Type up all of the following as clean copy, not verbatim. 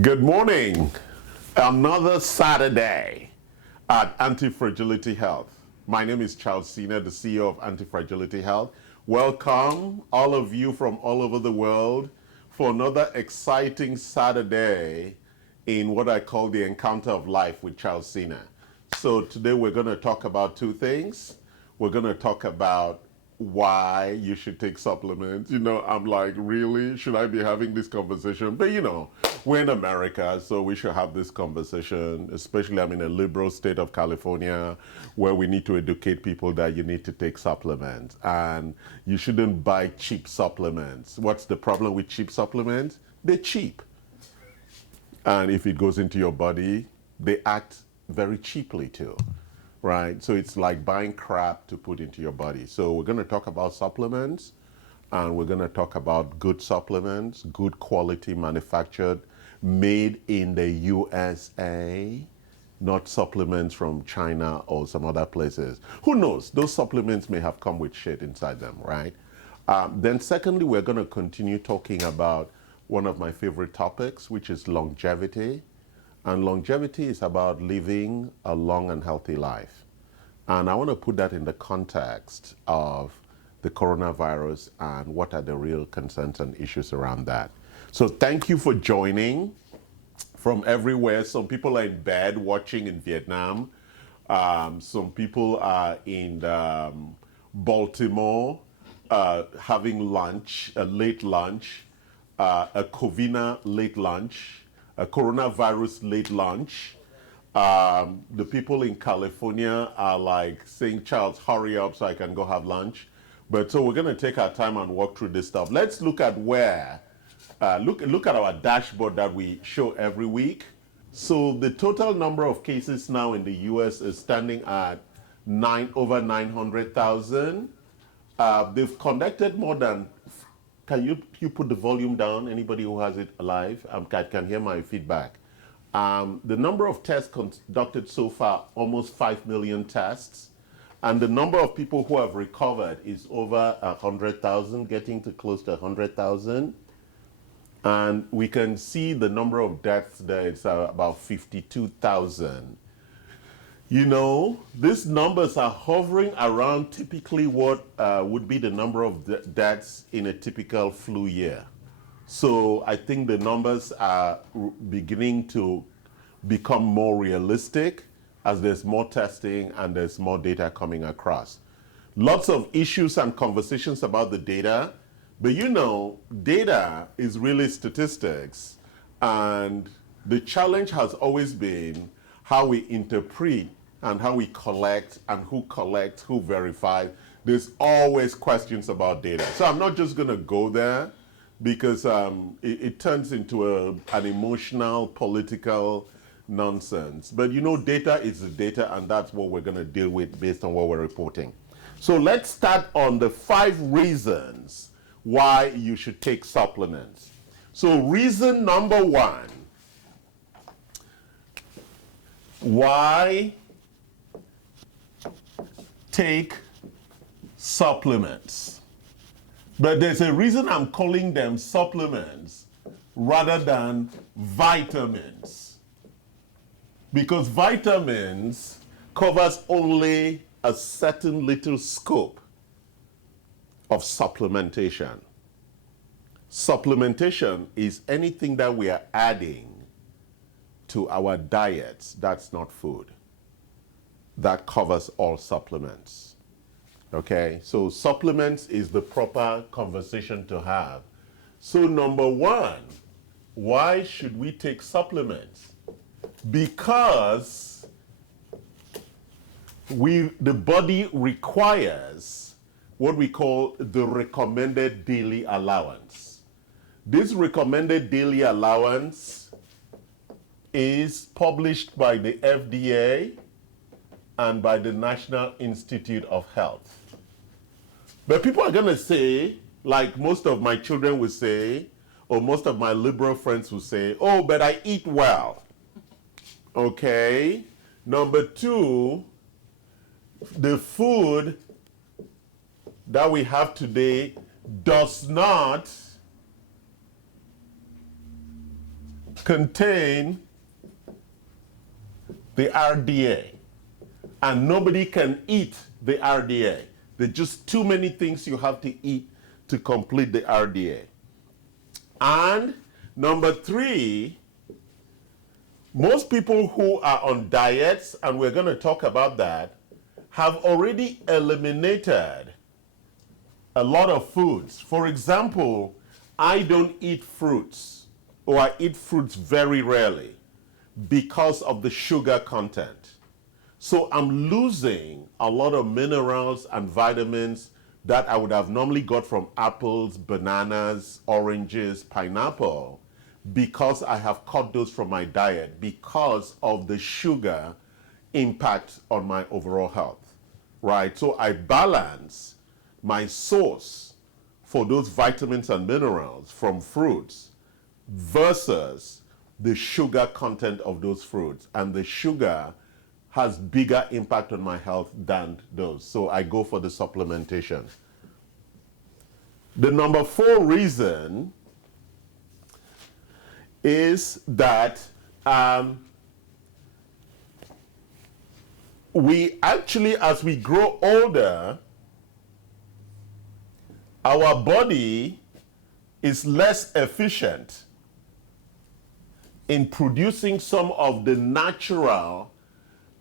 Good morning. Another Saturday at Anti-Fragility Health. My name is Charles Sine, the CEO of Anti-Fragility Health. Welcome, all of you from all over the world, for another exciting Saturday in what I call the Encounter of Life with Charles Sine. So today we're going to talk about two things. We're going to talk about why you should take supplements. I'm like, really? Should I be having this conversation? But we're in America, so we should have this conversation, especially I'm in a liberal state of California where we need to educate people that you need to take supplements and you shouldn't buy cheap supplements. What's the problem with cheap supplements? They're cheap. And if it goes into your body, they act very cheaply too. Right? So it's like buying crap to put into your body. So we're going to talk about supplements, and we're going to talk about good supplements, good quality manufactured, made in the USA, not supplements from China or some other places. Who knows? Those supplements may have come with shit inside them, right? Then secondly, we're going to continue talking about one of my favorite topics, which is longevity. And longevity is about living a long and healthy life. And I want to put that in the context of the coronavirus and what are the real concerns and issues around that. So thank you for joining from everywhere. Some people are in bed watching in Vietnam. Some people are in Baltimore having lunch, a late lunch, a Covina late lunch, a coronavirus late lunch. The people in California are like saying, Charles, hurry up so I can go have lunch. But so we're going to take our time and walk through this stuff. Let's look at look at our dashboard that we show every week. So the total number of cases now in the US is standing at over 900,000. They've conducted more than, can you put the volume down? Anybody who has it alive? I can hear my feedback. The number of tests conducted so far, almost 5 million tests. And the number of people who have recovered is over 100,000, getting to close to 100,000. And we can see the number of deaths there, it's about 52,000. These numbers are hovering around typically what would be the number of deaths in a typical flu year. So I think the numbers are beginning to become more realistic as there's more testing and there's more data coming across. Lots of issues and conversations about the data, but data is really statistics, and the challenge has always been how we interpret and how we collect, and who collects, who verifies. There's always questions about data. So I'm not just going to go there because it turns into an emotional, political nonsense. But data is the data, and that's what we're going to deal with based on what we're reporting. So let's start on the 5 reasons why you should take supplements. So reason number 1, why take supplements. But there's a reason I'm calling them supplements rather than vitamins. Because vitamins covers only a certain little scope of supplementation. Supplementation is anything that we are adding to our diets that's not food. That covers all supplements. Okay, so supplements is the proper conversation to have. So number 1, why should we take supplements? Because the body requires what we call the recommended daily allowance. This recommended daily allowance is published by the FDA and by the National Institute of Health. But people are going to say, like most of my children will say, or most of my liberal friends will say, oh, but I eat well. Okay. Number 2, the food that we have today does not contain the RDA, and nobody can eat the RDA. There's just too many things you have to eat to complete the RDA. And number 3, most people who are on diets, and we're going to talk about that, have already eliminated a lot of foods. For example, I don't eat fruits, or I eat fruits very rarely because of the sugar content. So I'm losing a lot of minerals and vitamins that I would have normally got from apples, bananas, oranges, pineapple, because I have cut those from my diet because of the sugar impact on my overall health, right? So I balance my source for those vitamins and minerals from fruits versus the sugar content of those fruits. And the sugar has bigger impact on my health than those. So I go for the supplementation. The number 4 reason is that we actually, as we grow older, our body is less efficient in producing some of the natural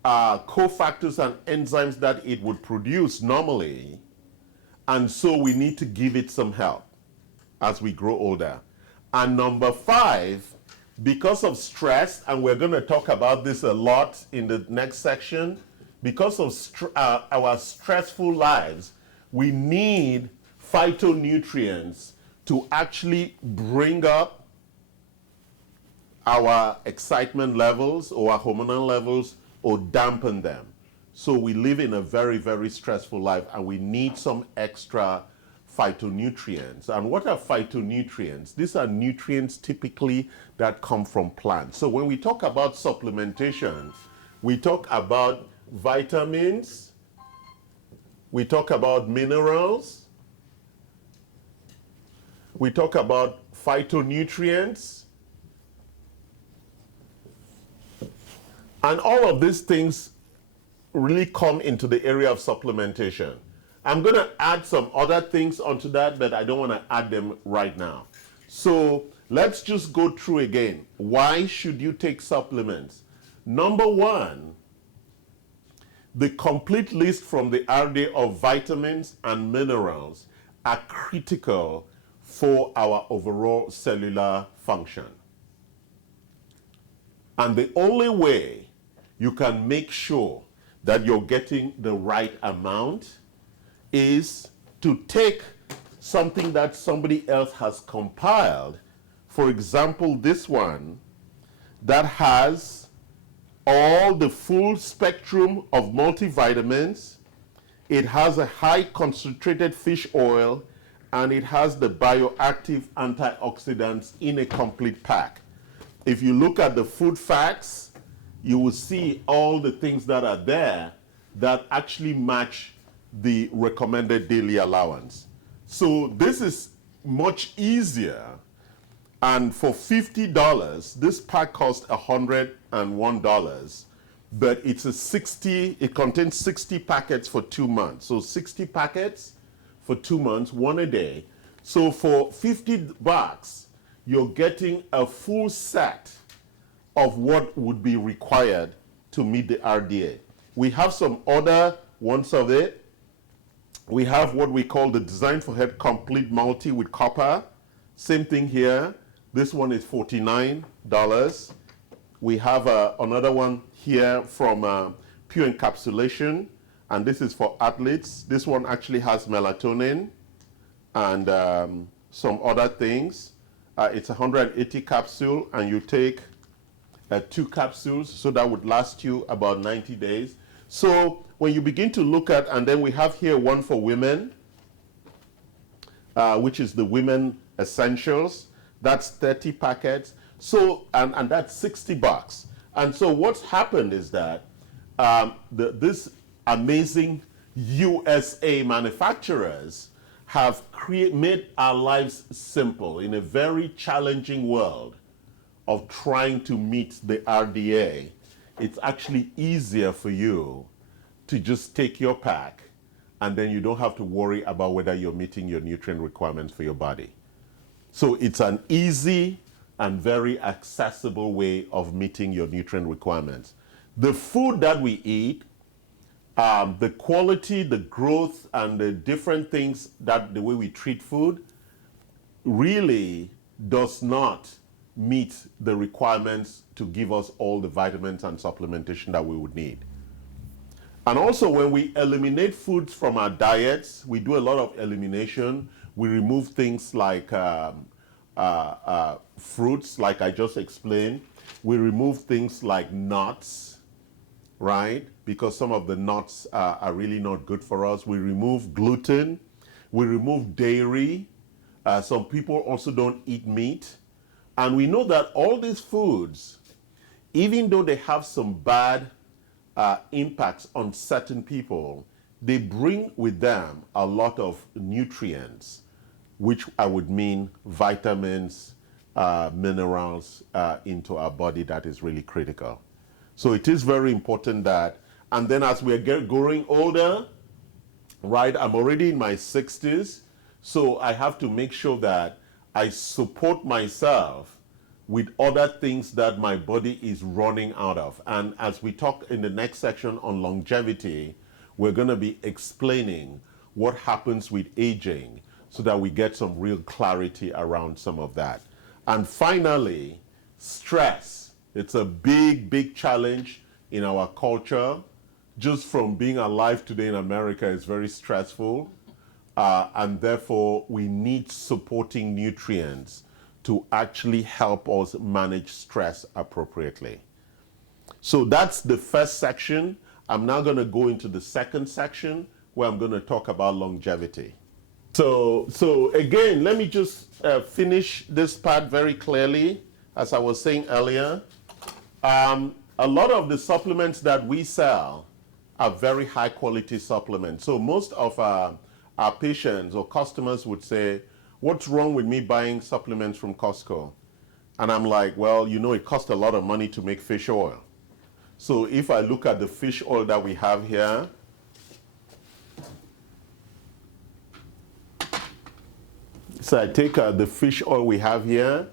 cofactors and enzymes that it would produce normally, and so we need to give it some help as we grow older. And number 5, because of stress, and we're going to talk about this a lot in the next section, because of our stressful lives, we need phytonutrients to actually bring up our excitement levels or our hormonal levels or dampen them. So we live in a very, very stressful life, and we need some extra phytonutrients. And what are phytonutrients? These are nutrients typically that come from plants. So when we talk about supplementation, we talk about vitamins, we talk about minerals, we talk about phytonutrients, and all of these things really come into the area of supplementation. I'm going to add some other things onto that, but I don't want to add them right now. So let's just go through again. Why should you take supplements? Number 1, the complete list from the RDA of vitamins and minerals are critical for our overall cellular function. And the only way you can make sure that you're getting the right amount is to take something that somebody else has compiled. For example, this one that has all the full spectrum of multivitamins. It has a high concentrated fish oil, and it has the bioactive antioxidants in a complete pack. If you look at the food facts, you will see all the things that are there that actually match the recommended daily allowance. So this is much easier. And for $50, this pack costs $101, but it's it contains 60 packets for 2 months. So 60 packets for 2 months, 1 a day. So for $50, you're getting a full set of what would be required to meet the RDA. We have some other ones of it. We have what we call the Design for Health Complete Multi with copper. Same thing here. This one is $49. We have another one here from Pure Encapsulation, and this is for athletes. This one actually has melatonin and some other things. It's 180 capsule, and you take 2 capsules, so that would last you about 90 days. So when you begin to look at, and then we have here one for women, which is the Women Essentials. That's 30 packets. So, and that's $60. And so what's happened is that this amazing USA manufacturers have made our lives simple in a very challenging world of trying to meet the RDA, it's actually easier for you to just take your pack, and then you don't have to worry about whether you're meeting your nutrient requirements for your body. So it's an easy and very accessible way of meeting your nutrient requirements. The food that we eat, the quality, the growth, and the different things that the way we treat food really does not meet the requirements to give us all the vitamins and supplementation that we would need. And also, when we eliminate foods from our diets, we do a lot of elimination. We remove things like fruits, like I just explained. We remove things like nuts, right? Because some of the nuts are really not good for us. We remove gluten. We remove dairy. Some people also don't eat meat. And we know that all these foods, even though they have some bad impacts on certain people, they bring with them a lot of nutrients, which I would mean vitamins, minerals into our body that is really critical. So it is very important that, and then as we're growing older, right, I'm already in my 60s, so I have to make sure that I support myself with other things that my body is running out of. And as we talk in the next section on longevity, we're going to be explaining what happens with aging so that we get some real clarity around some of that. And finally, stress. It's a big, big challenge in our culture. Just from being alive today in America is very stressful. And therefore, we need supporting nutrients to actually help us manage stress appropriately. So that's the first section. I'm now going to go into the second section where I'm going to talk about longevity. So again, let me just finish this part very clearly. As I was saying earlier, a lot of the supplements that we sell are very high quality supplements. So most of our patients or customers would say, what's wrong with me buying supplements from Costco? And I'm like, well, you know, it costs a lot of money to make fish oil. So if I look at the fish oil that we have here, so I take the fish oil we have here.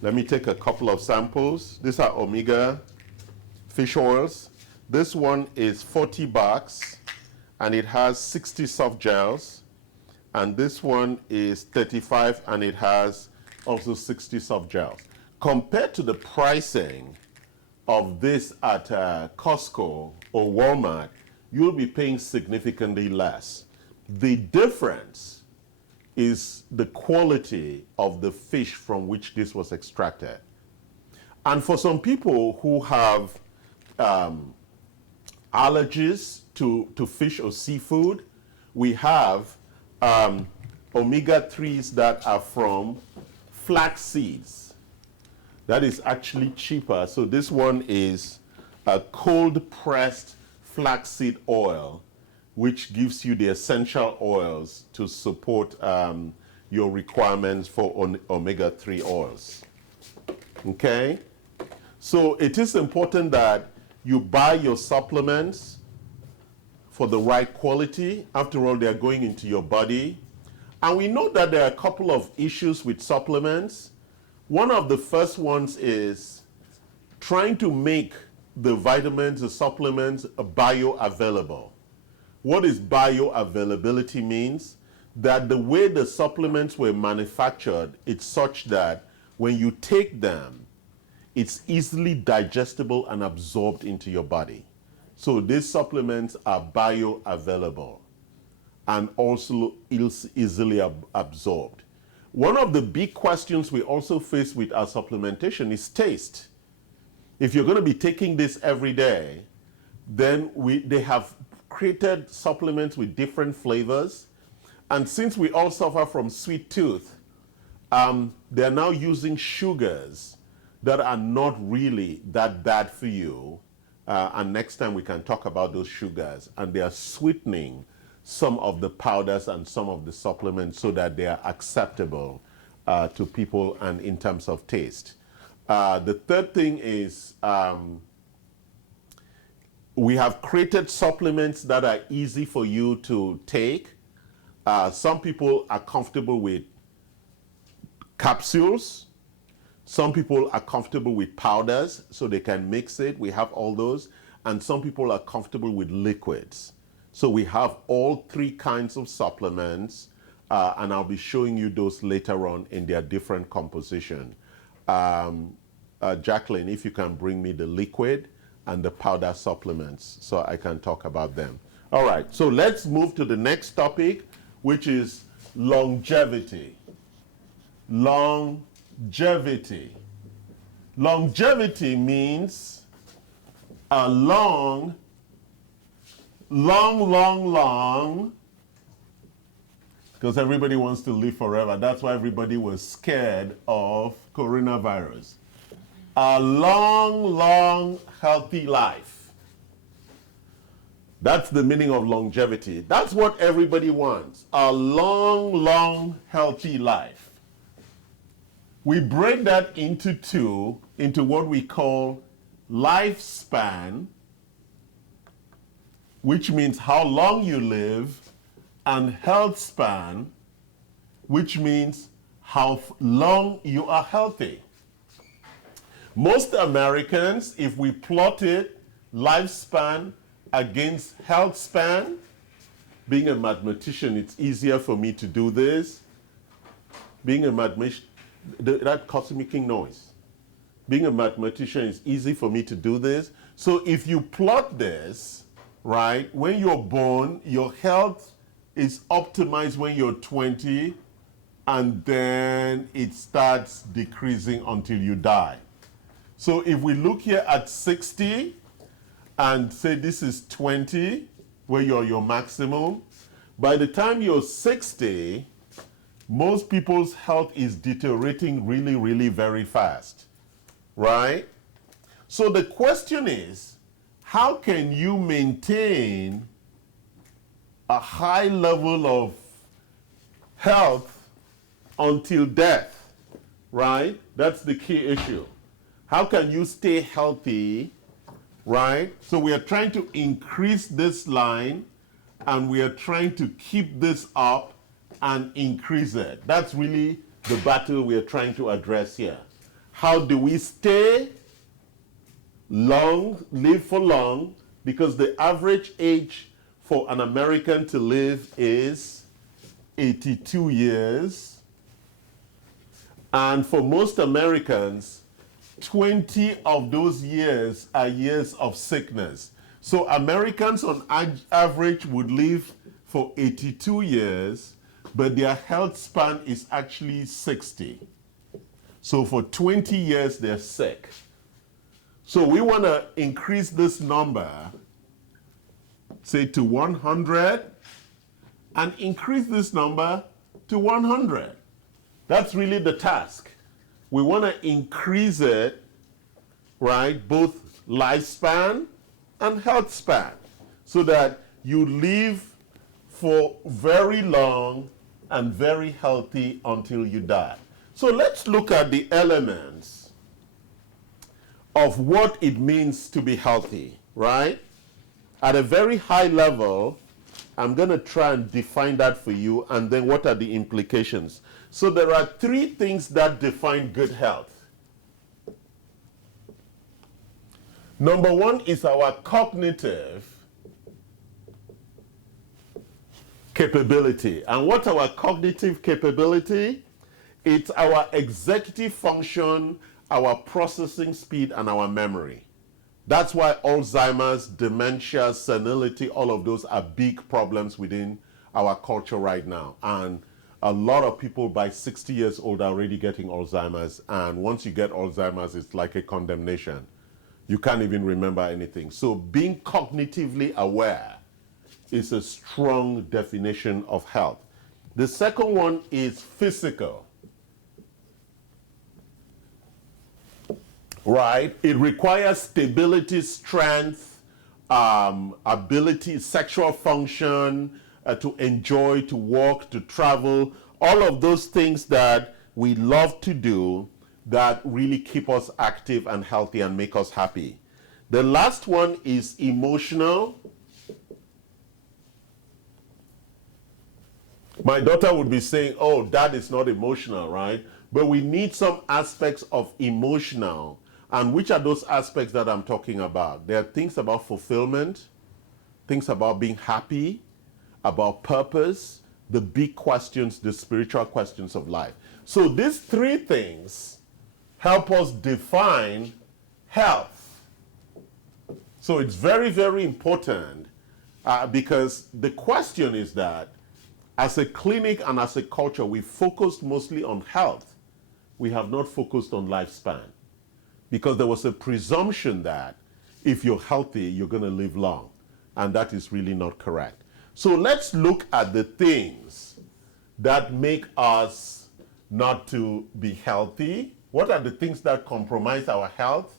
Let me take a couple of samples. These are omega fish oils. This one is $40 and it has 60 soft gels. And this one is $35 and it has also 60 soft gels. Compared to the pricing of this at Costco or Walmart, you'll be paying significantly less. The difference is the quality of the fish from which this was extracted. And for some people who have allergies to fish or seafood, we have omega-3s that are from flax seeds. That is actually cheaper. So this one is a cold-pressed flaxseed oil, which gives you the essential oils to support your requirements for omega-3 oils. Okay? So it is important that you buy your supplements for the right quality. After all, they're going into your body. And we know that there are a couple of issues with supplements. One of the first ones is trying to make the vitamins, the supplements, bioavailable. What is bioavailability means? That the way the supplements were manufactured, it's such that when you take them, it's easily digestible and absorbed into your body. So these supplements are bioavailable and also easily absorbed. One of the big questions we also face with our supplementation is taste. If you're going to be taking this every day, then they have created supplements with different flavors. And since we all suffer from sweet tooth, they're now using sugars that are not really that bad for you. And next time we can talk about those sugars. And they are sweetening some of the powders and some of the supplements so that they are acceptable to people and in terms of taste. The third thing is we have created supplements that are easy for you to take. Some people are comfortable with capsules. Some people are comfortable with powders, so they can mix it. We have all those. And some people are comfortable with liquids. So we have all three kinds of supplements, and I'll be showing you those later on in their different composition. Jacqueline, if you can bring me the liquid and the powder supplements so I can talk about them. All right, so let's move to the next topic, which is longevity. Longevity. Longevity means a long, because everybody wants to live forever. That's why everybody was scared of coronavirus. A long, healthy life. That's the meaning of longevity. That's what everybody wants. A long, healthy life. We break that into two, into what we call lifespan, which means how long you live, and health span, which means how long you are healthy. Most Americans, if we plotted lifespan against health span, being a mathematician, it's easier for me to do this. Being a mathematician, that cosmic noise. Being a mathematician, it's easy for me to do this. So if you plot this, right, when you're born, your health is optimized when you're 20, and then it starts decreasing until you die. So if we look here at 60 and say this is 20, where you're your maximum, by the time you're 60, most people's health is deteriorating really very fast, right? So the question is, how can you maintain a high level of health until death, right? That's the key issue. How can you stay healthy, right? So we are trying to increase this line, and we are trying to keep this up and increase it. That's really the battle we are trying to address here. How do we stay long, live for long? Because the average age for an American to live is 82 years. And for most Americans, 20 of those years are years of sickness. So Americans on average would live for 82 years, but their health span is actually 60. So for 20 years, they're sick. So we want to increase this number, say to 100, and increase this number to 100. That's really the task. We want to increase it, right, both lifespan and health span, so that you live for very long and very healthy until you die. So let's look at the elements of what it means to be healthy, right? At a very high level, I'm going to try and define that for you, and then what are the implications. So there are three things that define good health. Number one is our cognitive capability. And what's our cognitive capability? It's our executive function, our processing speed, and our memory. That's why Alzheimer's, dementia, senility, all of those are big problems within our culture right now. And a lot of people by 60 years old are already getting Alzheimer's. And once you get Alzheimer's, it's like a condemnation. You can't even remember anything. So being cognitively aware is a strong definition of health. The second one is physical. Right? It requires stability, strength, ability, sexual function, to enjoy, to walk, to travel, all of those things that we love to do, that really keep us active and healthy and make us happy. The last one is emotional. My daughter would be saying, oh, that is not emotional, right? But we need some aspects of emotional. And which are those aspects that I'm talking about? There are things about fulfillment, things about being happy, about purpose, the big questions, the spiritual questions of life. So these three things help us define health. So it's very, very important because the question is that as a clinic and as a culture, we focused mostly on health. We have not focused on lifespan because there was a presumption that if you're healthy, you're going to live long. And that is really not correct. So let's look at the things that make us not to be healthy. What are the things that compromise our health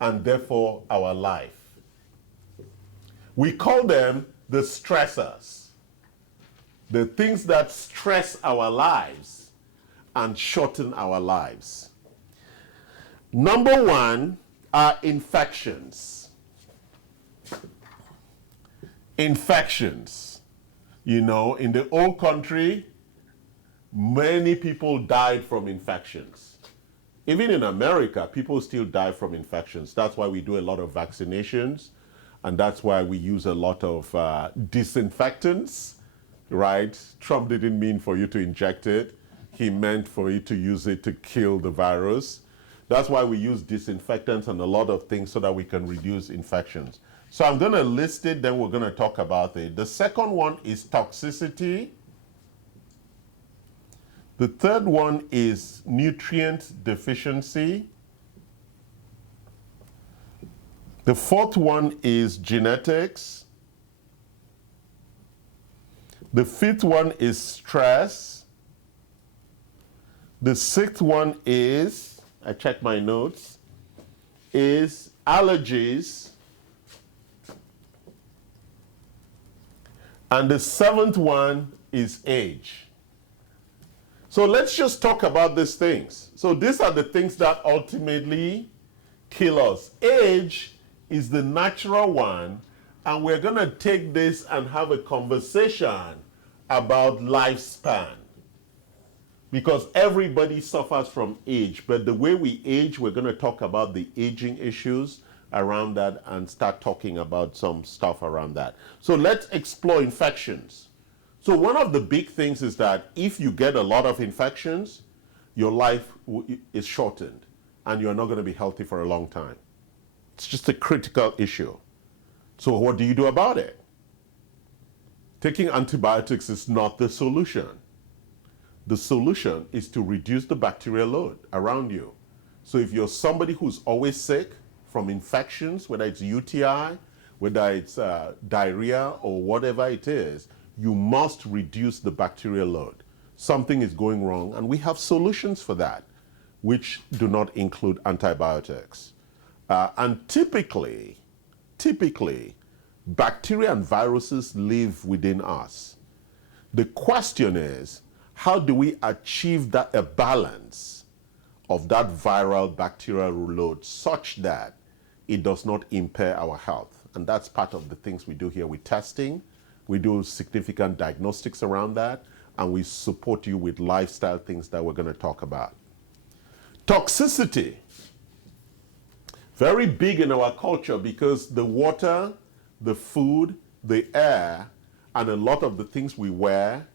and therefore our life? We call them the stressors. The things that stress our lives and shorten our lives. Number one are infections. Infections. You know, in the old country, many people died from infections. Even in America, people still die from infections. That's why we do a lot of vaccinations, and that's why we use a lot of disinfectants, right? Trump didn't mean for you to inject it. He meant for you to use it to kill the virus. That's why we use disinfectants and a lot of things so that we can reduce infections. So I'm going to list it, then we're going to talk about it. The second one is toxicity. The third one is nutrient deficiency. The fourth one is genetics. The fifth one is stress. The sixth one is, I check my notes, is allergies. And the seventh one is age. So let's just talk about these things. So these are the things that ultimately kill us. Age is the natural one, and we're going to take this and have a conversation about lifespan. Because everybody suffers from age, but the way we age, we're going to talk about the aging issues around that and start talking about some stuff around that. So let's explore infections. So one of the big things is that if you get a lot of infections, your life is shortened and you're not going to be healthy for a long time. It's just a critical issue. So what do you do about it? Taking antibiotics is not the solution. The solution is to reduce the bacterial load around you. So if you're somebody who's always sick from infections, whether it's UTI, whether it's diarrhea or whatever it is, you must reduce the bacterial load. Something is going wrong, and we have solutions for that, which do not include antibiotics. And typically, bacteria and viruses live within us. The question is, how do we achieve that a balance of that viral bacterial load such that it does not impair our health? And that's part of the things we do here with testing. We do significant diagnostics around that, and we support you with lifestyle things that we're going to talk about. Toxicity. Very big in our culture because the water, the food, the air, and a lot of the things we wear,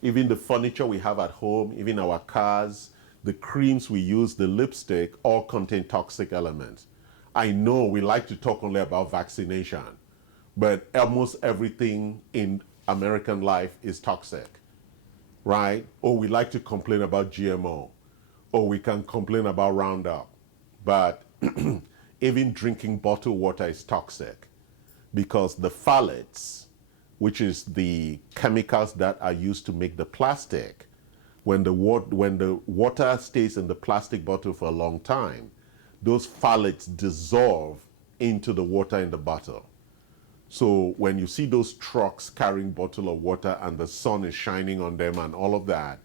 even the furniture we have at home, even our cars, the creams we use, the lipstick, all contain toxic elements. I know we like to talk only about vaccination, but almost everything in American life is toxic, right? Or we like to complain about GMO, or we can complain about Roundup, but even drinking bottled water is toxic because the phthalates, which is the chemicals that are used to make the plastic, when the water stays in the plastic bottle for a long time, those phthalates dissolve into the water in the bottle. So when you see those trucks carrying bottle of water and the sun is shining on them and all of that,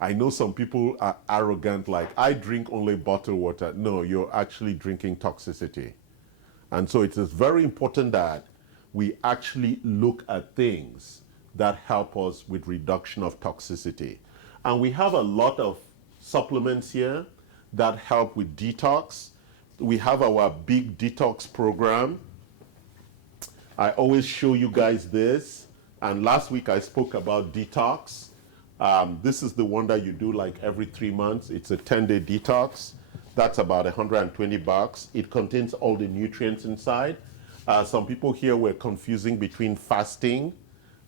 I know some people are arrogant, like, I drink only bottled water. No, you're actually drinking toxicity. And so it is very important that we actually look at things that help us with reduction of toxicity. And we have a lot of supplements here that help with detox. We have our big detox program. I always show you guys this. And last week I spoke about detox. This is the one that you do like every 3 months. It's a 10-day detox. That's about $120. It contains all the nutrients inside. Some people here were confusing between fasting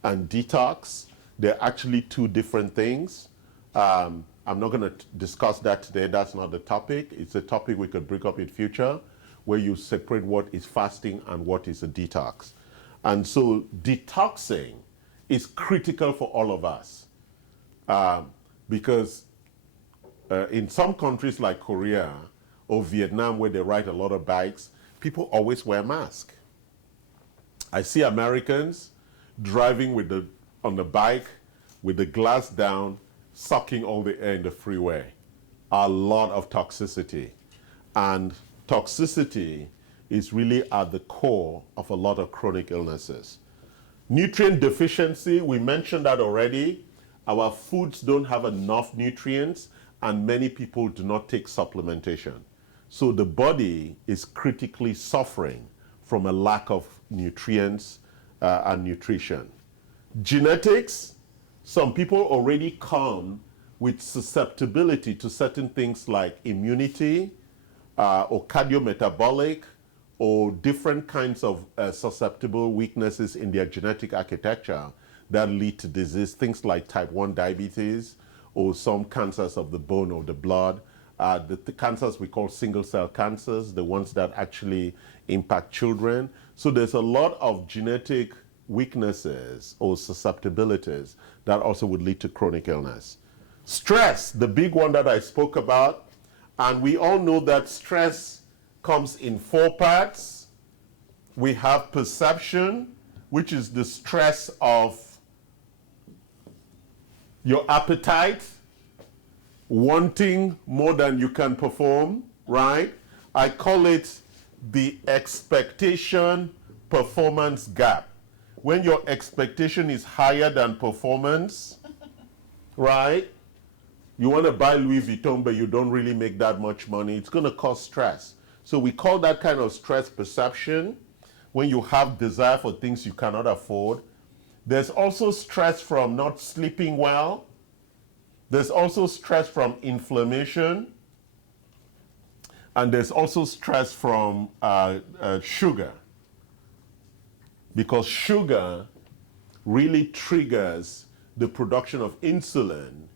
and detox. They're actually two different things. I'm not going to discuss that today. That's not the topic. It's a topic we could bring up in future, where you separate what is fasting and what is a detox. And so detoxing is critical for all of us. Because in some countries like Korea or Vietnam, where they ride a lot of bikes, people always wear masks. I see Americans driving on the bike with the glass down, sucking all the air in the freeway. A lot of toxicity. And toxicity is really at the core of a lot of chronic illnesses. Nutrient deficiency, we mentioned that already. Our foods don't have enough nutrients, and many people do not take supplementation. So the body is critically suffering from a lack of nutrients and nutrition. Genetics, some people already come with susceptibility to certain things like immunity or cardiometabolic or different kinds of susceptible weaknesses in their genetic architecture that lead to disease, things like type 1 diabetes or some cancers of the bone or the blood. The cancers we call single cell cancers, the ones that actually impact children. So there's a lot of genetic weaknesses or susceptibilities that also would lead to chronic illness. Stress, the big one that I spoke about, and we all know that stress comes in 4 parts. We have perception, which is the stress of your appetite, wanting more than you can perform, right? I call it the expectation performance gap. When your expectation is higher than performance, right? You want to buy Louis Vuitton, but you don't really make that much money, it's going to cause stress. So we call that kind of stress perception, when you have desire for things you cannot afford. There's also stress from not sleeping well. There's also stress from inflammation. And there's also stress from sugar. Because sugar really triggers the production of insulin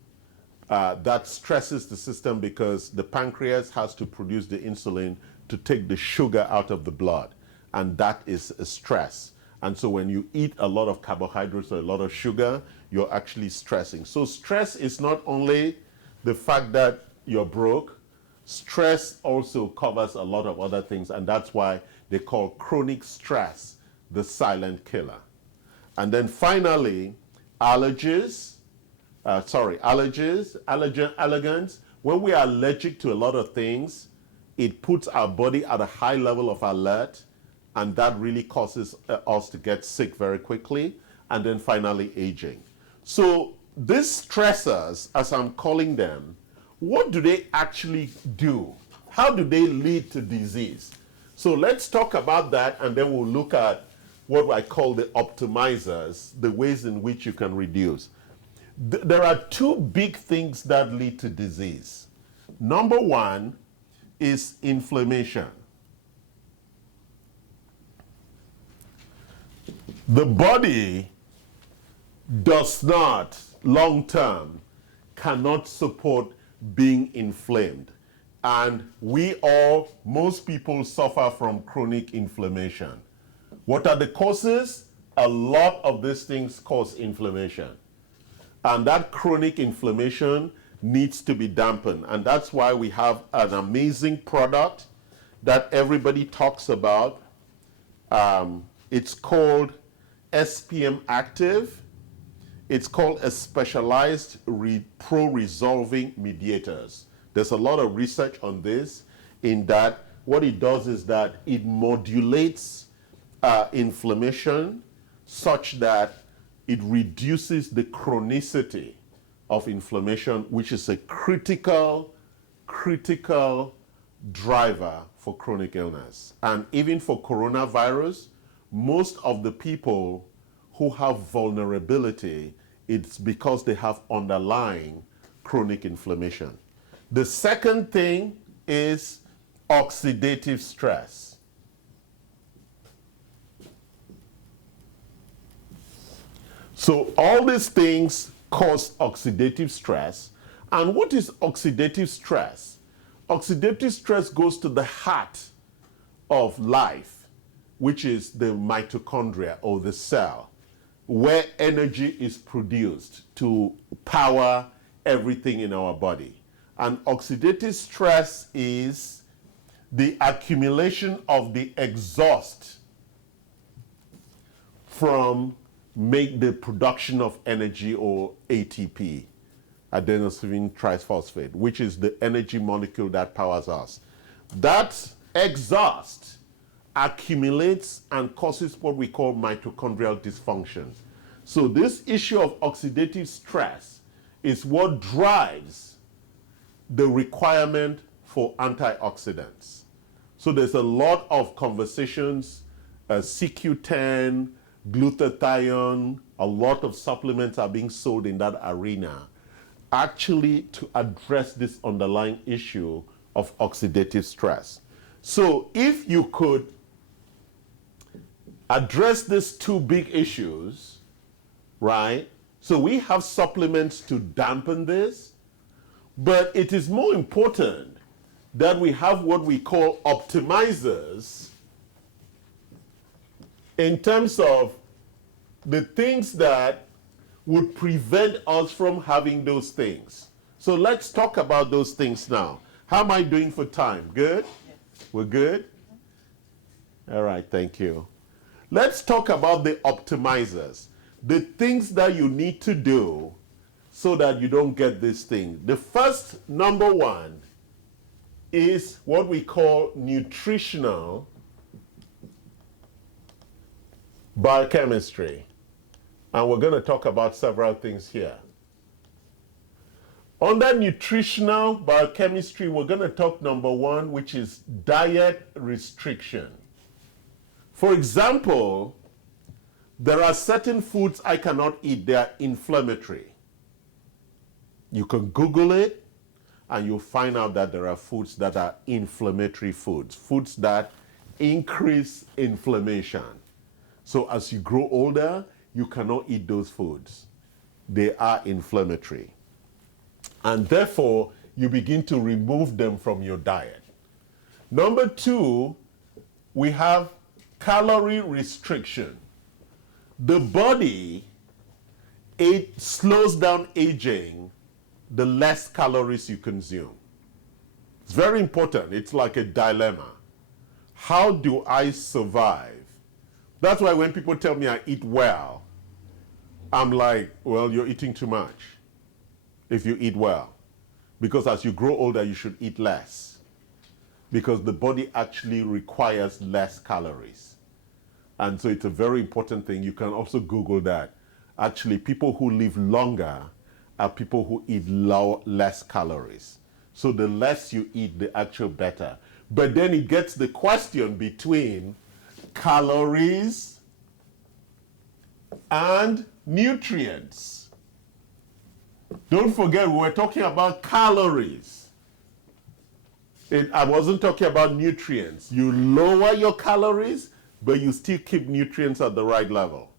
that stresses the system, because the pancreas has to produce the insulin to take the sugar out of the blood. And that is a stress. And so when you eat a lot of carbohydrates or a lot of sugar, you're actually stressing. So stress is not only the fact that you're broke, stress also covers a lot of other things, and that's why they call chronic stress the silent killer. And then finally, allergies, allergens. When we are allergic to a lot of things, it puts our body at a high level of alert, and that really causes us to get sick very quickly. And then finally, aging. So these stressors, as I'm calling them, what do they actually do? How do they lead to disease? So let's talk about that, and then we'll look at what I call the optimizers, the ways in which you can reduce. There are 2 big things that lead to disease. Number 1 is inflammation. The body does not, long term, cannot support being inflamed. And most people suffer from chronic inflammation. What are the causes? A lot of these things cause inflammation. And that chronic inflammation needs to be dampened. And that's why we have an amazing product that everybody talks about. It's called SPM Active. It's called a specialized pro-resolving mediators. There's a lot of research on this, in that what it does is that it modulates inflammation such that it reduces the chronicity of inflammation, which is a critical driver for chronic illness. And even for coronavirus, most of the people who have vulnerability, it's because they have underlying chronic inflammation. The second thing is oxidative stress. So all these things cause oxidative stress. And what is oxidative stress? Oxidative stress goes to the heart of life, which is the mitochondria, or the cell, where energy is produced to power everything in our body. And oxidative stress is the accumulation of the exhaust from the production of energy, or ATP, adenosine triphosphate, which is the energy molecule that powers us. That exhaust accumulates and causes what we call mitochondrial dysfunction. So this issue of oxidative stress is what drives the requirement for antioxidants. So there's a lot of conversations, CQ10, glutathione, a lot of supplements are being sold in that arena, actually to address this underlying issue of oxidative stress. So if you could address these two big issues, right? So we have supplements to dampen this, but it is more important that we have what we call optimizers in terms of the things that would prevent us from having those things. So let's talk about those things now. How am I doing for time? Good? Yes. We're good? All right, thank you. Let's talk about the optimizers, the things that you need to do so that you don't get this thing. The first, number one, is what we call nutritional biochemistry. And we're going to talk about several things here. Under nutritional biochemistry, we're going to talk number one, which is diet restriction. For example, there are certain foods I cannot eat. They are inflammatory. You can Google it, and you'll find out that there are foods that are inflammatory foods, foods that increase inflammation. So as you grow older, you cannot eat those foods. They are inflammatory. And therefore, you begin to remove them from your diet. Number two, we have calorie restriction. The body, it slows down aging the less calories you consume. It's very important. It's like a dilemma. How do I survive? That's why when people tell me I eat well, I'm like, well, you're eating too much if you eat well. Because as you grow older, you should eat less. Because the body actually requires less calories. And so it's a very important thing. You can also Google that. Actually, people who live longer are people who eat less calories. So the less you eat, the actual better. But then it gets the question between calories and nutrients. Don't forget, we were talking about calories. I wasn't talking about nutrients. You lower your calories, but you still keep nutrients at the right level.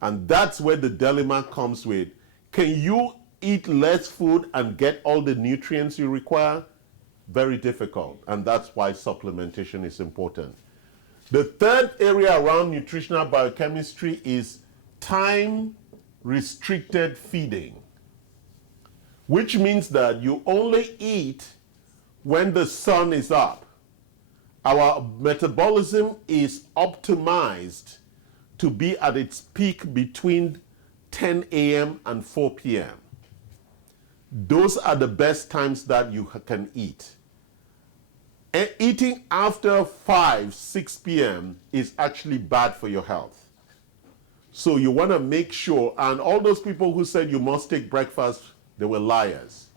And that's where the dilemma comes with, can you eat less food and get all the nutrients you require? Very difficult. And that's why supplementation is important. The third area around nutritional biochemistry is time-restricted feeding, which means that you only eat when the sun is up. Our metabolism is optimized to be at its peak between 10 a.m. and 4 p.m. Those are the best times that you can eat. And eating after 5, 6 p.m. is actually bad for your health. So you want to make sure, and all those people who said you must take breakfast, they were liars.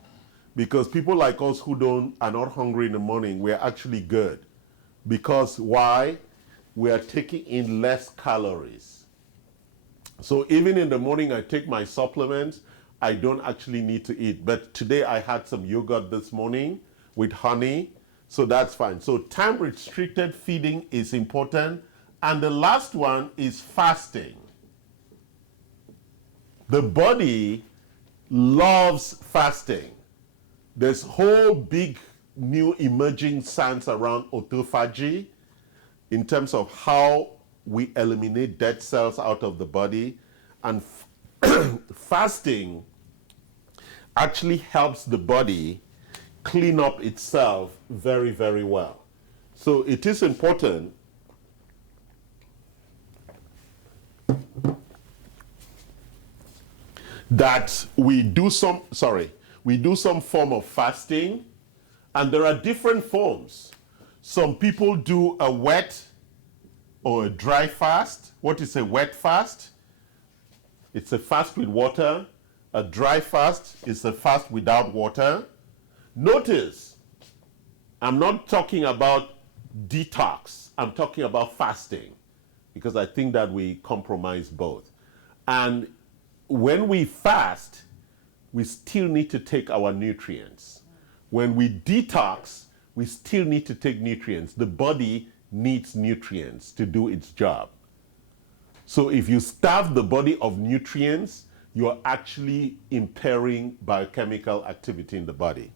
Because people like us who are not hungry in the morning, we're actually good. Because why? We are taking in less calories. So even in the morning I take my supplements, I don't actually need to eat. But today I had some yogurt this morning with honey, so that's fine. So time restricted feeding is important. And the last one is fasting. The body loves fasting. There's whole big new emerging science around autophagy in terms of how we eliminate dead cells out of the body. And fasting actually helps the body clean up itself very, very well. So it is important that we do some form of fasting, and there are different forms. Some people do a wet or a dry fast. What is a wet fast? It's a fast with water. A dry fast is a fast without water. Notice, I'm not talking about detox. I'm talking about fasting, because I think that we compromise both. And when we fast, we still need to take our nutrients. When we detox, we still need to take nutrients. The body needs nutrients to do its job. So if you starve the body of nutrients, you are actually impairing biochemical activity in the body.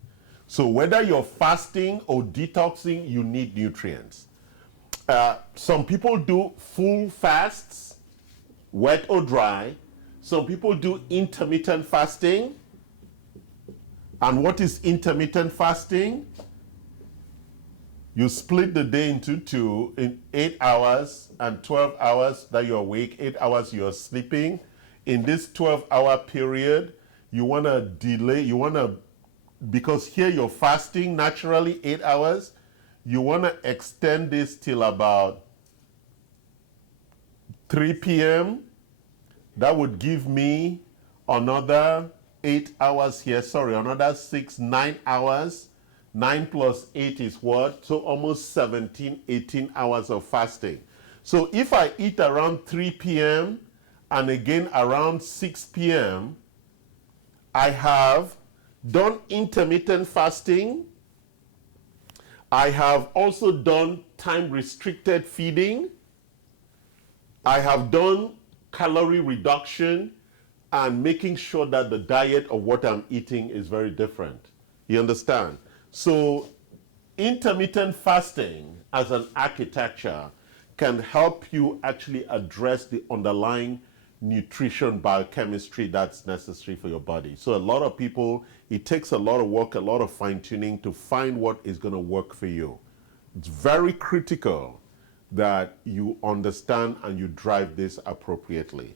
So whether you're fasting or detoxing, you need nutrients. Some people do full fasts, wet or dry. Some people do intermittent fasting. And what is intermittent fasting? You split the day into two, in 8 hours and 12 hours that you're awake, 8 hours you're sleeping. In this 12-hour period, you want to delay, because here you're fasting naturally 8 hours, you want to extend this till about 3 p.m. That would give me another 8 hours here, another 9 hours. 9 plus 8 is what? So almost 17, 18 hours of fasting. So if I eat around 3 p.m. and again around 6 p.m., I have done intermittent fasting. I have also done time-restricted feeding. I have done calorie reduction and making sure that the diet of what I'm eating is very different. You understand? So intermittent fasting as an architecture can help you actually address the underlying nutrition biochemistry that's necessary for your body. So a lot of people, it takes a lot of work, a lot of fine-tuning to find what is going to work for you. It's very critical that you understand and you drive this appropriately.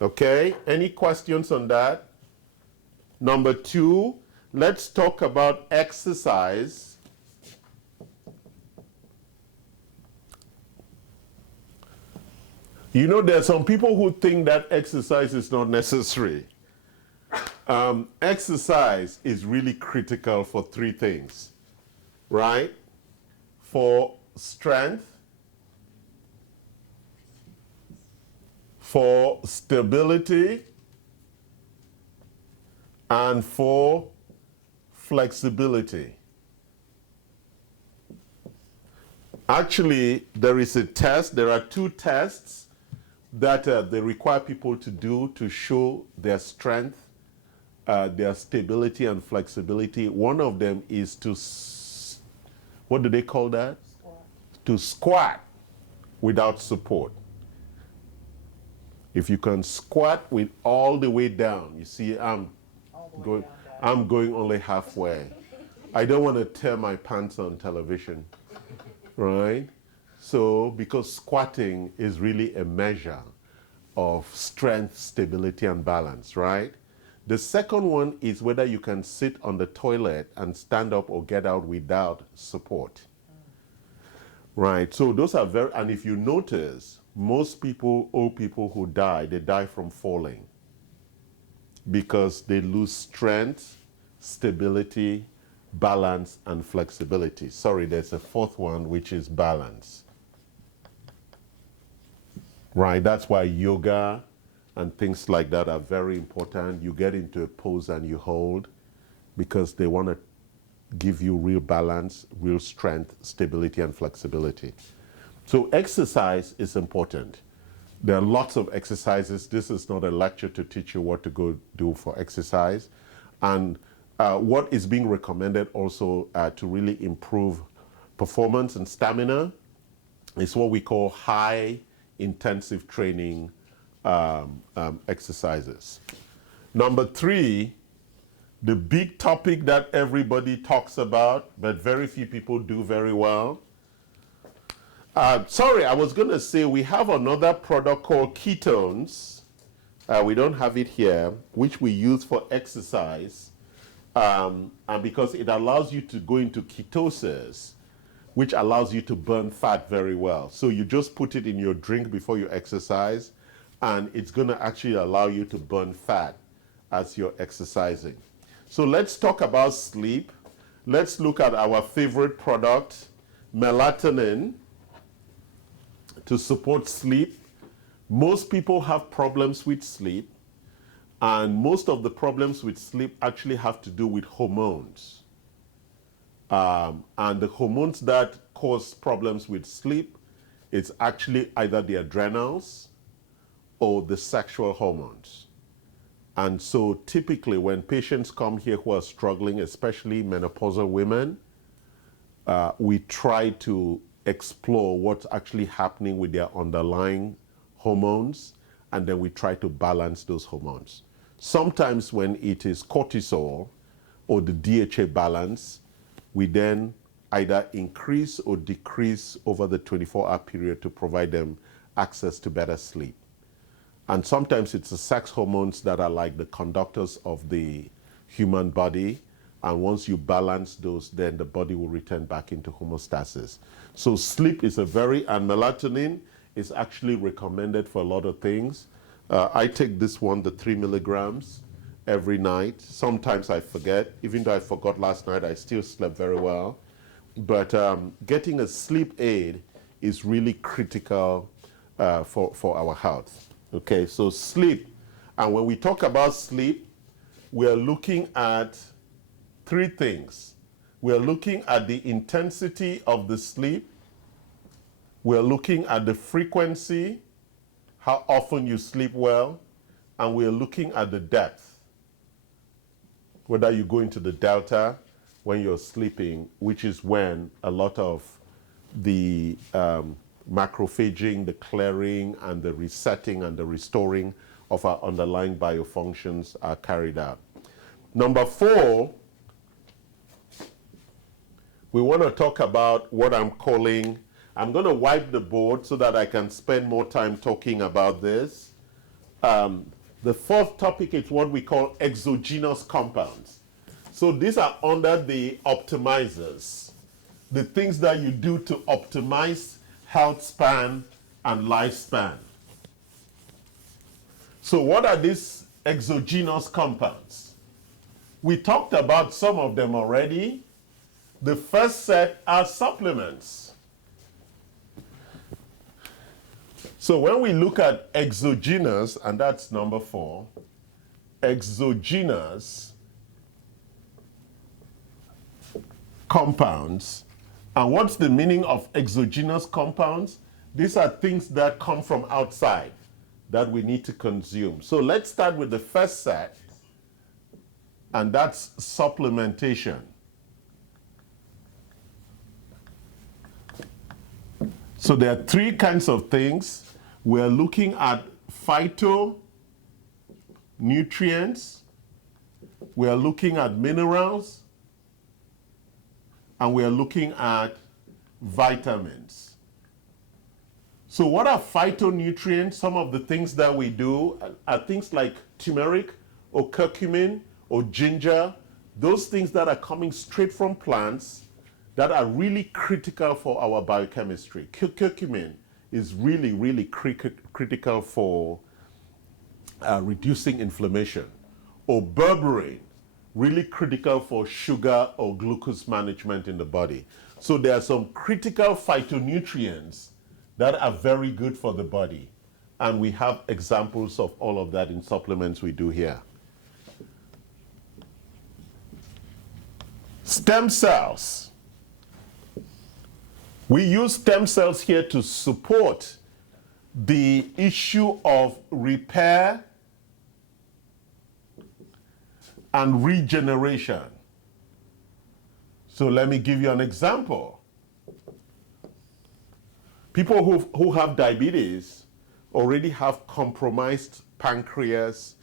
Okay, any questions on that? Number 2, let's talk about exercise. You know, there are some people who think that exercise is not necessary. Exercise is really critical for 3 things, right? For strength, for stability, and for flexibility. Actually, there is a test, there are 2 tests that they require people to do to show their strength, their stability and flexibility. One of them is to, what do they call that? Squat. To squat without support. If you can squat with all the way down, you see, I'm going only halfway. I don't want to tear my pants on television, right? So, because squatting is really a measure of strength, stability, and balance, right? The second one is whether you can sit on the toilet and stand up or get out without support. Right, so those are very, and if you notice, most people, old people who die, they die from falling because they lose strength, stability, balance, and flexibility. Sorry, there's a fourth one, which is balance. Right, that's why yoga and things like that are very important. You get into a pose and you hold because they want to give you real balance, real strength, stability, and flexibility. So exercise is important. There are lots of exercises. This is not a lecture to teach you what to go do for exercise. And what is being recommended also to really improve performance and stamina is what we call high intensive training exercises. Number 3, the big topic that everybody talks about, but very few people do very well. Sorry, I was going to say we have another product called ketones. We don't have it here, which we use for exercise. And because it allows you to go into ketosis, which allows you to burn fat very well. So you just put it in your drink before you exercise, and it's going to actually allow you to burn fat as you're exercising. So let's talk about sleep. Let's look at our favorite product, melatonin, to support sleep. Most people have problems with sleep, and most of the problems with sleep actually have to do with hormones. And the hormones that cause problems with sleep, it's actually either the adrenals or the sexual hormones. And so typically when patients come here who are struggling, especially menopausal women, we try to explore what's actually happening with their underlying hormones, and then we try to balance those hormones. Sometimes when it is cortisol or the DHA balance, we then either increase or decrease over the 24-hour period to provide them access to better sleep. And sometimes it's the sex hormones that are like the conductors of the human body. And once you balance those, then the body will return back into homeostasis. So sleep is and melatonin is actually recommended for a lot of things. I take this one, the 3 milligrams, every night. Sometimes I forget. Even though I forgot last night, I still slept very well. But getting a sleep aid is really critical for our health. Okay, so sleep. And when we talk about sleep, we are looking at 3 things. We are looking at the intensity of the sleep. We are looking at the frequency, how often you sleep well, and we are looking at the depth. Whether you go into the delta when you're sleeping, which is when a lot of the macrophaging, the clearing, and the resetting and the restoring of our underlying biofunctions are carried out. Number 4, we want to talk about what I'm calling, I'm going to wipe the board so that I can spend more time talking about this. The 4th topic is what we call exogenous compounds. So these are under the optimizers, the things that you do to optimize health span and lifespan. So what are these exogenous compounds? We talked about some of them already. The first set are supplements. So when we look at exogenous, and that's number 4, exogenous compounds. And what's the meaning of exogenous compounds? These are things that come from outside that we need to consume. So let's start with the first set, and that's supplementation. So there are 3 kinds of things. We're looking at phytonutrients, we are looking at minerals, and we are looking at vitamins. So what are phytonutrients? Some of the things that we do are things like turmeric or curcumin or ginger, those things that are coming straight from plants that are really critical for our biochemistry. Curcumin is really, really critical for reducing inflammation. Or berberine, really critical for sugar or glucose management in the body. So there are some critical phytonutrients that are very good for the body. And we have examples of all of that in supplements we do here. Stem cells. We use stem cells here to support the issue of repair and regeneration. So let me give you an example. People who have diabetes already have compromised pancreas,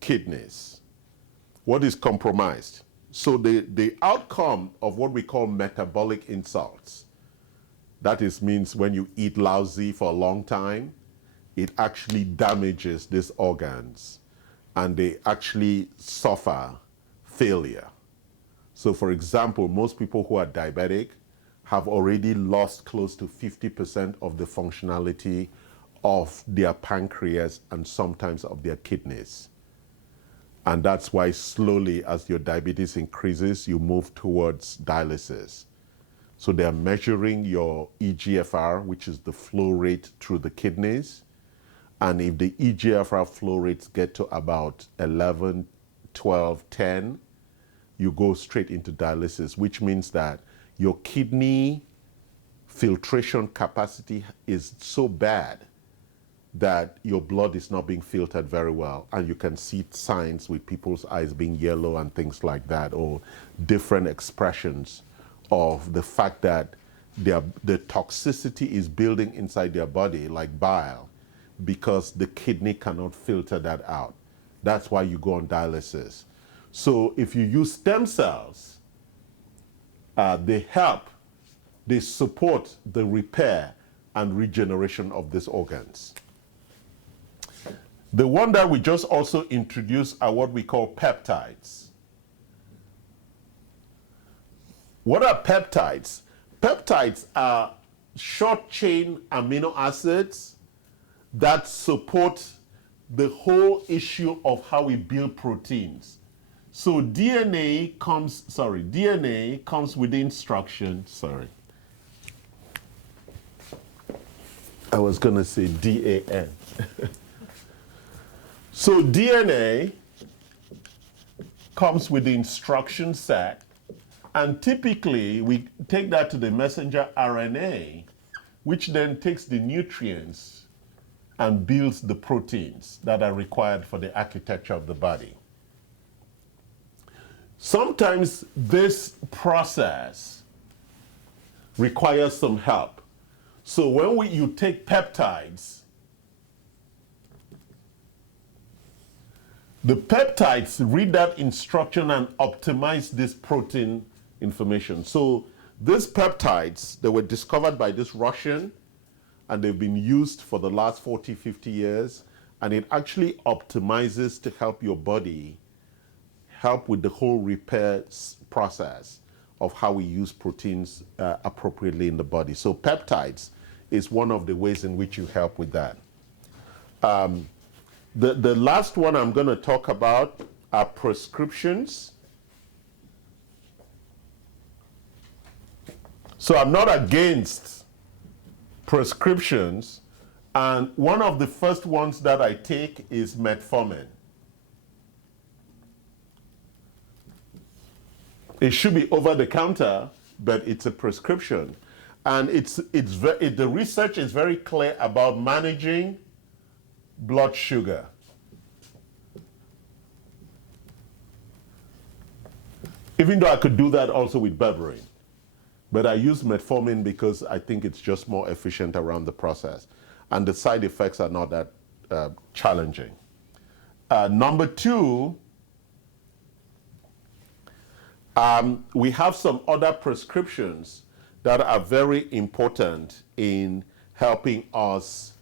kidneys. What is compromised? So the outcome of what we call metabolic insults, that means when you eat lousy for a long time, it actually damages these organs and they actually suffer failure. So for example, most people who are diabetic have already lost close to 50% of the functionality of their pancreas and sometimes of their kidneys. And that's why slowly as your diabetes increases, you move towards dialysis. So they're measuring your eGFR, which is the flow rate through the kidneys. And if the eGFR flow rates get to about 11, 12, 10, you go straight into dialysis, which means that your kidney filtration capacity is so bad that your blood is not being filtered very well. And you can see signs with people's eyes being yellow and things like that, or different expressions of the fact that the toxicity is building inside their body, like bile, because the kidney cannot filter that out. That's why you go on dialysis. So if you use stem cells, they help, they support the repair and regeneration of these organs. The one that we just also introduced are what we call peptides. What are peptides? Peptides are short-chain amino acids that support the whole issue of how we build proteins. So DNA comes with the instruction, I was going to say DAN. So DNA comes with the instruction set, and typically we take that to the messenger RNA, which then takes the nutrients and builds the proteins that are required for the architecture of the body. Sometimes this process requires some help. So when you take peptides, the peptides read that instruction and optimize this protein information. So these peptides, they were discovered by this Russian, and they've been used for the last 40, 50 years, and it actually optimizes to help your body help with the whole repair process of how we use proteins appropriately in the body. So peptides is one of the ways in which you help with that. The last one I'm going to talk about are prescriptions. So I'm not against prescriptions, and one of the first ones that I take is metformin. It should be over the counter, but it's a prescription. And the research is very clear about managing blood sugar. Even though I could do that also with berberine. But I use metformin because I think it's just more efficient around the process. And the side effects are not that challenging. Number two, we have some other prescriptions that are very important in helping us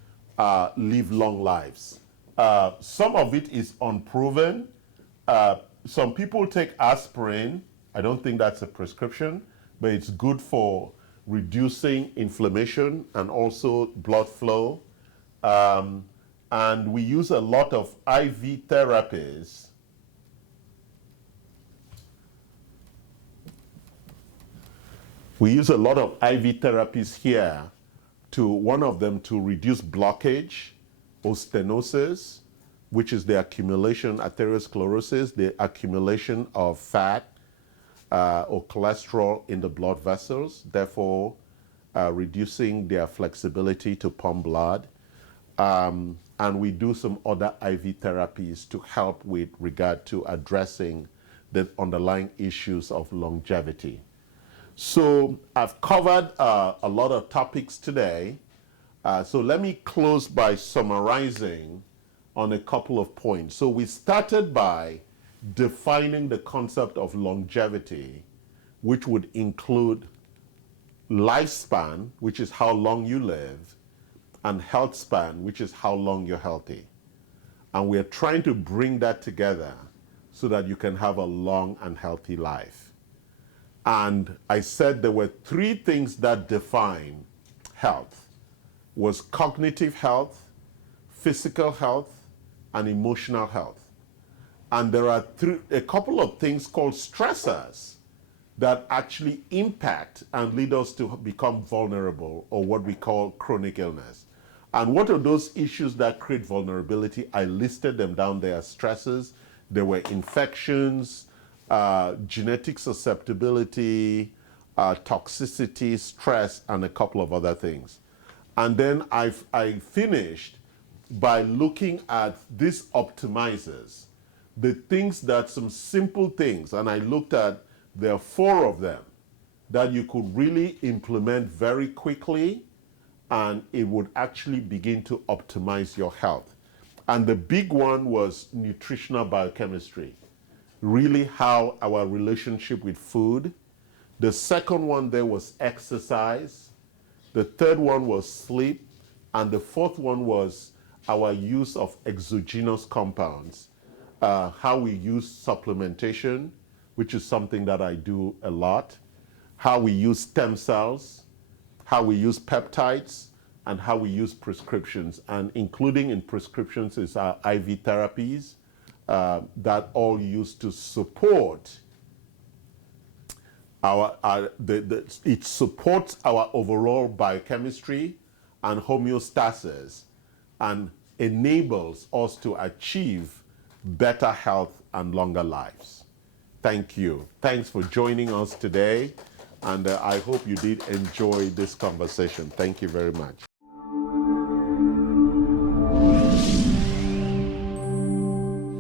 live long lives. Some of it is unproven. Some people take aspirin. I don't think that's a prescription, but it's good for reducing inflammation and also blood flow. And we use a lot of IV therapies. We use a lot of IV therapies here one of them to reduce blockage or stenosis, which is the accumulation, atherosclerosis, the accumulation of fat or cholesterol in the blood vessels, therefore reducing their flexibility to pump blood. And we do some other IV therapies to help with regard to addressing the underlying issues of longevity. So I've covered a lot of topics today. So let me close by summarizing on a couple of points. So we started by defining the concept of longevity, which would include lifespan, which is how long you live, and health span, which is how long you're healthy. And we're trying to bring that together so that you can have a long and healthy life. And I said there were three things that define health: was cognitive health, physical health, and emotional health. And there are a couple of things called stressors that actually impact and lead us to become vulnerable, or what we call chronic illness. And what are those issues that create vulnerability? I listed them down there as stressors. There were infections, genetic susceptibility, toxicity, stress, and a couple of other things. And then I finished by looking at these optimizers, the things that some simple things, and I looked at, there are 4 of them that you could really implement very quickly, and it would actually begin to optimize your health. And the big one was nutritional biochemistry, really how our relationship with food. The second one there was exercise. The third one was sleep. And the fourth one was our use of exogenous compounds, how we use supplementation, which is something that I do a lot, how we use stem cells, how we use peptides, and how we use prescriptions. And including in prescriptions is our IV therapies that all used to support it supports our overall biochemistry and homeostasis, and enables us to achieve better health and longer lives. Thank you. Thanks for joining us today, and I hope you did enjoy this conversation. Thank you very much.